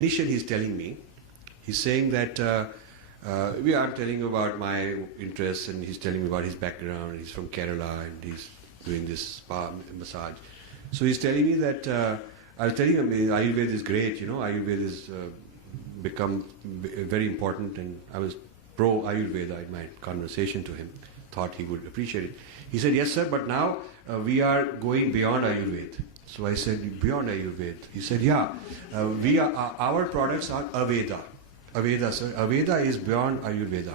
Initially, he's telling me, he's saying that I'm telling you about my interests, and he's telling me about his background. He's from Kerala, and he's doing this spa massage. So he's telling me that I was telling him Ayurveda is great. Ayurveda has become very important, and I was pro Ayurveda in my conversation to him. Thought he would appreciate it. He said, "Yes, sir, but now we are going beyond Ayurveda." So I said, "Beyond Ayurveda?" He said, "Yeah, our products are Aveda." Aveda, sir. Aveda is beyond Ayurveda.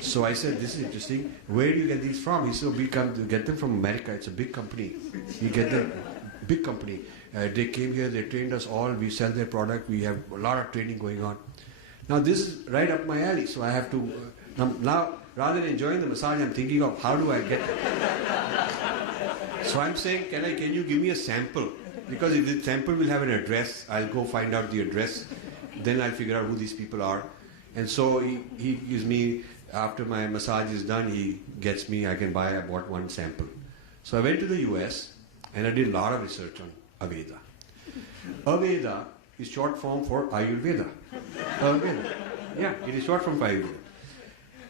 So I said, "This is interesting. Where do you get these from?" He said, "We come to get them from America. It's a big company. We get them, big company. They came here, they trained us all. We sell their product. We have a lot of training going on." Now this is right up my alley. So I have to now rather than enjoying the massage, I'm thinking of how do I get it. So I'm saying, can you give me a sample? Because if the sample will have an address, I'll go find out the address. Then I'll figure out who these people are. And so he gives me, after my massage is done, he gets me, I bought one sample. So I went to the US and I did a lot of research on Aveda. Aveda is short form for Ayurveda. Aveda. Yeah, it is short form for Ayurveda.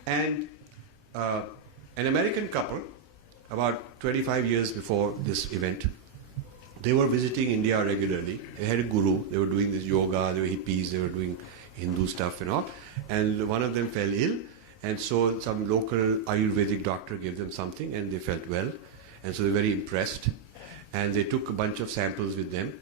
And an American couple, about 25 years before this event, they were visiting India regularly. They had a guru. They were doing this yoga. They were hippies. They were doing Hindu stuff and all. And one of them fell ill. And so some local Ayurvedic doctor gave them something and they felt well. And so they were very impressed. And they took a bunch of samples with them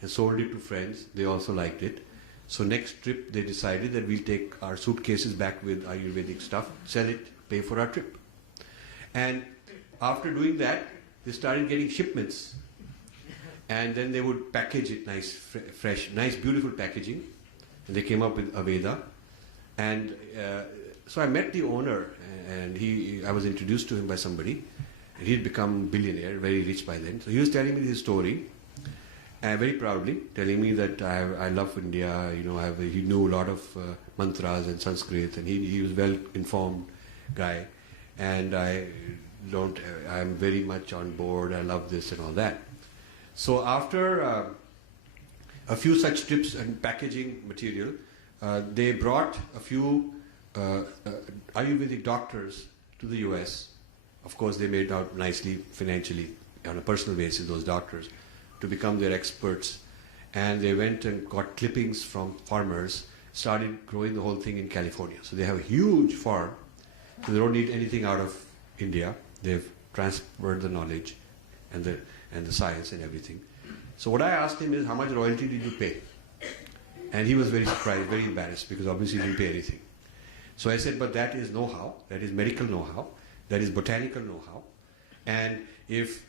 and sold it to friends. They also liked it. So next trip they decided that we'll take our suitcases back with Ayurvedic stuff, sell it, pay for our trip. And after doing that, they started getting shipments. And then they would package it nice, fresh, nice, beautiful packaging. And they came up with Aveda. And so I met the owner, and I was introduced to him by somebody. And he'd become a billionaire, very rich by then. So he was telling me his story, very proudly, telling me that I love India. He knew a lot of mantras and Sanskrit, and he was well-informed guy. And I'm very much on board. I love this and all that. So after a few such trips and packaging material, they brought a few Ayurvedic doctors to the US. Of course, they made out nicely financially on a personal basis, those doctors, to become their experts. And they went and got clippings from farmers, started growing the whole thing in California. So they have a huge farm. So they don't need anything out of India. They've transferred the knowledge and the science and everything. So what I asked him is, how much royalty did you pay? And he was very surprised, very embarrassed, because obviously he didn't pay anything. So I said, but that is know-how, that is medical know-how, that is botanical know-how. And if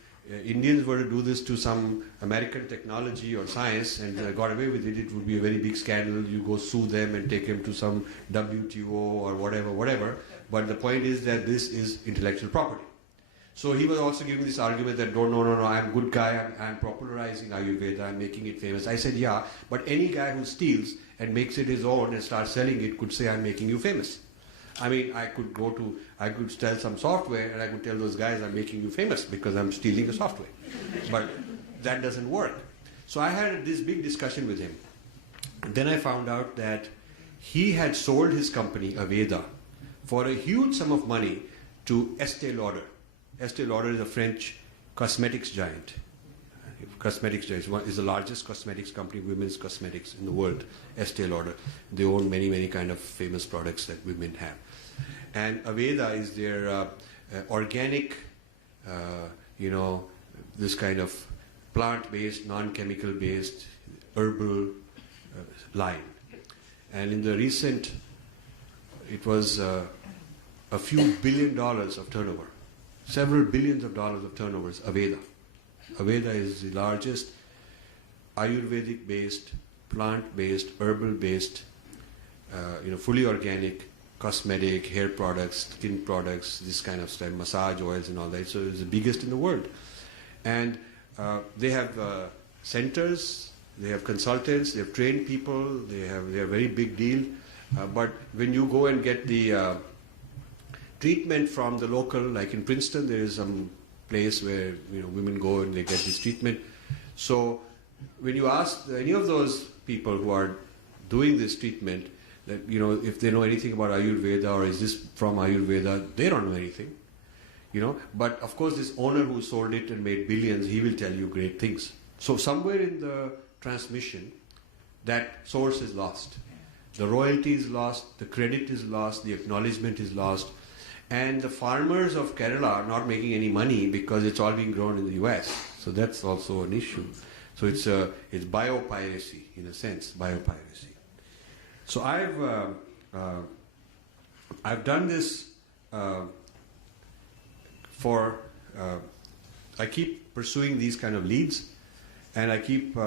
Indians were to do this to some American technology or science and got away with it, it would be a very big scandal. You go sue them and take them to some WTO or whatever. But the point is that this is intellectual property. So he was also giving this argument that no, I'm a good guy, I'm popularizing Ayurveda, I'm making it famous. I said, yeah, but any guy who steals and makes it his own and starts selling it could say, I'm making you famous. I mean, I could sell some software and I could tell those guys I'm making you famous because I'm stealing the software. But that doesn't work. So I had this big discussion with him. And then I found out that he had sold his company, Aveda, for a huge sum of money to Estée Lauder. Estée Lauder is a French cosmetics giant. Cosmetics giant is the largest cosmetics company, women's cosmetics in the world, Estée Lauder. They own many kind of famous products that women have. And Aveda is their organic, this kind of plant-based, non-chemical based, herbal line. And in the recent, it was a few $1 billion of turnover. Several billions of dollars of turnovers, Aveda. Aveda is the largest Ayurvedic-based, plant-based, herbal-based, fully organic, cosmetic, hair products, skin products, this kind of stuff, massage oils and all that. So it's the biggest in the world. And they have centers, they have consultants, they have trained people, they are a very big deal. But when you go and get the treatment from the local, like in Princeton, there is some place where women go and they get this treatment. So when you ask any of those people who are doing this treatment, that, you know, if they know anything about Ayurveda or is this from Ayurveda, they don't know anything. You know, but of course this owner who sold it and made billions, he will tell you great things. So somewhere in the transmission, that source is lost. The royalty is lost, the credit is lost, the acknowledgement is lost, and the farmers of Kerala are not making any money because it's all being grown in the US. So that's also an issue. So it's biopiracy, in a sense, biopiracy. So I've done this I keep pursuing these kind of leads, and I keep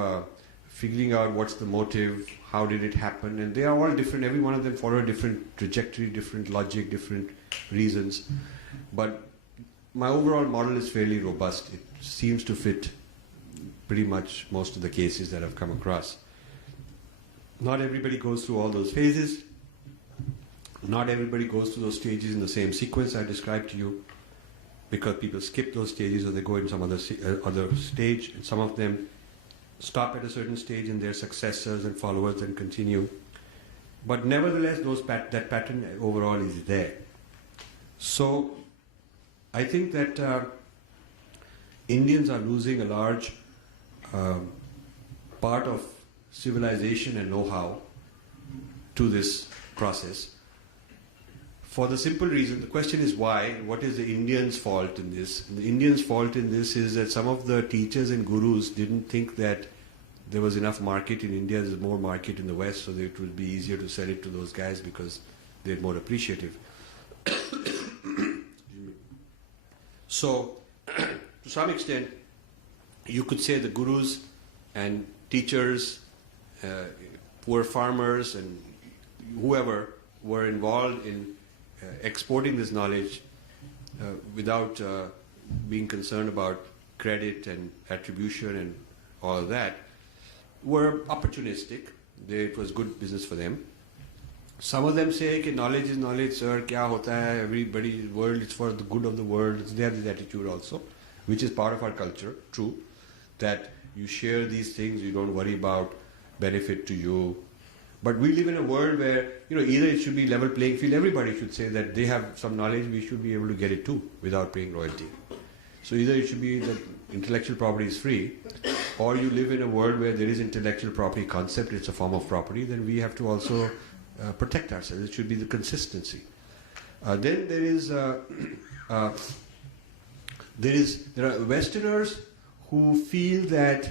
figuring out what's the motive, how did it happen, and they are all different. Every one of them follow a different trajectory, different logic, different reasons. But my overall model is fairly robust. It seems to fit pretty much most of the cases that I've come across. Not everybody goes through all those phases. Not everybody goes through those stages in the same sequence I described to you, because people skip those stages or they go in some other stage, and some of them stop at a certain stage and their successors and followers and continue. But nevertheless, that pattern overall is there. So I think that Indians are losing a large part of civilization and know-how to this process. For the simple reason, the question is why, what is the Indians' fault in this? And the Indians' fault in this is that some of the teachers and gurus didn't think that there was enough market in India, there's more market in the West, so that it would be easier to sell it to those guys because they're more appreciative. So, to some extent, you could say the gurus and teachers, poor farmers and whoever were involved in exporting this knowledge without being concerned about credit and attribution and all of that, were opportunistic. It was good business for them. Some of them say that knowledge is knowledge, sir, kya hota hai, everybody's world, it's for the good of the world. They have this attitude also, which is part of our culture, true, that you share these things, you don't worry about benefit to you. But we live in a world where, you know, either it should be level playing field, everybody should say that they have some knowledge, we should be able to get it too, without paying royalty. So either it should be that intellectual property is free, or you live in a world where there is intellectual property concept, it's a form of property, then we have to also protect ourselves. It should be the consistency. Then there are Westerners who feel that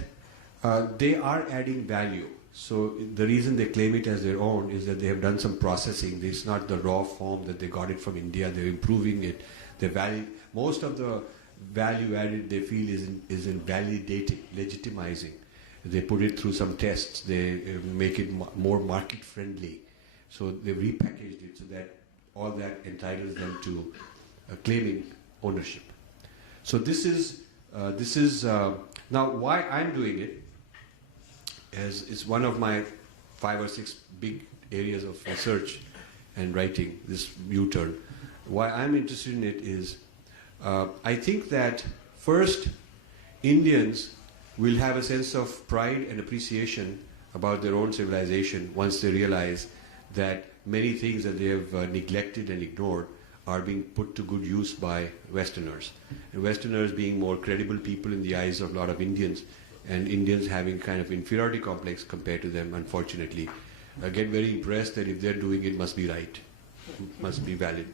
they are adding value. So the reason they claim it as their own is that they have done some processing. It's not the raw form that they got it from India. They're improving it. Most of the value added they feel is in validating, legitimizing. They put it through some tests. They make it more market friendly. So they've repackaged it so that all that entitles them to claiming ownership. So this is now why I'm doing it. As it's one of my 5 or 6 big areas of research and writing, this U-turn. Why I'm interested in it is, I think that first, Indians will have a sense of pride and appreciation about their own civilization once they realize that many things that they have neglected and ignored are being put to good use by Westerners. And Westerners being more credible people in the eyes of a lot of Indians, and Indians having kind of inferiority complex compared to them, unfortunately, get very impressed that if they're doing it, must be right, must be valid.